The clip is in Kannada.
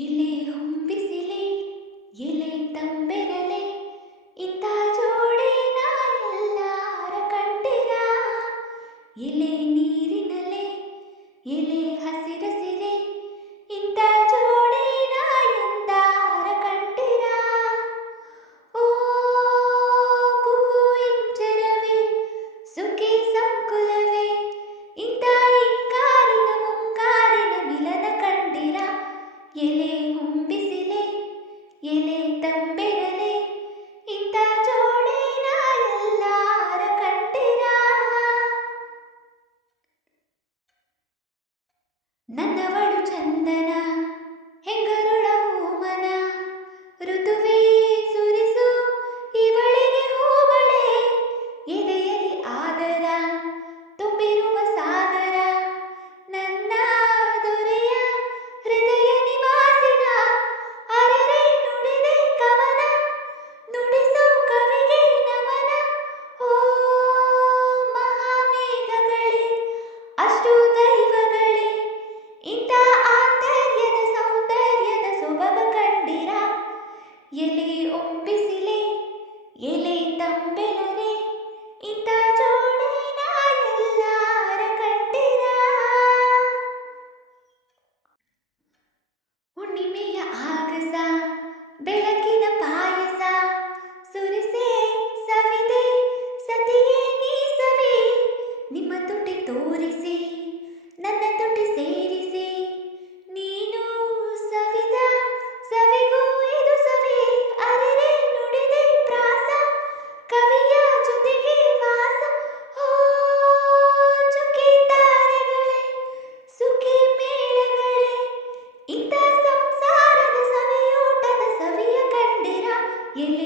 ಎಲೆ ಹೊಂಬಿಸಿಲೆ ಎಲೆ ತಂಬೆರಲೆ ಇಂಥ ಜೋಡಿನ ಎಲ್ಲಾರ ಕಂಡಿರ. ಎಲೆ ನೀರಿನಲೆ ಎಲೆ ಹಸಿರಸಿರೆ ಇಂಥ ಜೋಡಿನ ಎಂದಾರ ಕಂಡಿರ. ಓ ಕುಹು ಇಂಚರವೇ ಸುಖಿ ಸಂಕುಲವೇ ಇಂಥ ಹಿಂಗಾರಿನ ಮುಂಗಾರಿನ ಮಿಲನ ಕಂಡಿರ. ಎಲೆ ಹೊಂಬಿಸಿಲೆ ಎಲೆ ತಂಬೆರಲೆ ಇಂಥ ಜೋಡಿನ ಎಲ್ಲಾರ ಕಂಡಿರ. ನನ್ನವಳು ಚಂದನ ಹೆಂಗರುಳ ಹೂಮನ ಋತುವೇ ಸುರಿಸು ಇವಳಿಗೆ ಹೂಬಳೆ. ಎದೆಯಲ್ಲಿ ಆದರ ತುಂಬಿರುವ ಸಾಗರ ನನ್ನ ದೊರೆಯ ಹೃದಯ ನಿವಾಸಿನ. ಅರೆರೆ ನುಡಿದೆ ಕವನ ನುಡಿಸೋ ಕವಿಗೆ ನಮನ. ಓ ಮಹಾಮೇಘಗಳೇ ಅಷ್ಟು ದೈವಗಳೇ ಇಂಥ ಆಂತರ್ಯದ ಸೌಂದರ್ಯದ ಸೊಬಗ ಕಂಡಿರ. ಎಲೆ ಒಮ್ಬಿಸಿಲೆ ಎಲೆ ತಂಬೆರಲೆ ಇಂಥ ಜೋಡಿನ ಎಲ್ಲಾರ ಕಂಡಿರ. ಹುಣ್ಣಿಮೆಯ ಆಗಸ ಬೆಳಕಿನ ಪಾಯಸ ಸುರಿಸೆ ಸವಿದೆ ಸತಿಯೇ ನೀ ಸವಿ. ನಿಮ್ಮ ತುಟಿ ತೋರಿಸಿ ನನ್ನ ತುಟಿ ಸೇರಿಸಿ ನೀನು ಸವಿದ ಸವಿಗೂ ಇದು ಸವಿ. ಅರೆರೆ ನುಡಿದೆ ಪ್ರಾಸ ಕವಿಯ ಜೊತೆಗೆ ವಾಸ. ಓ ಚುಕ್ಕಿ ತಾರೆಗಳೇ ಸುಖಿ ಮೇಳಗಳೇ ಇಂಥ ಸಂಸಾರದ ಸವಿಯೂಟದ ಸವಿಯ ಕಂಡಿರ. ಎಲೆ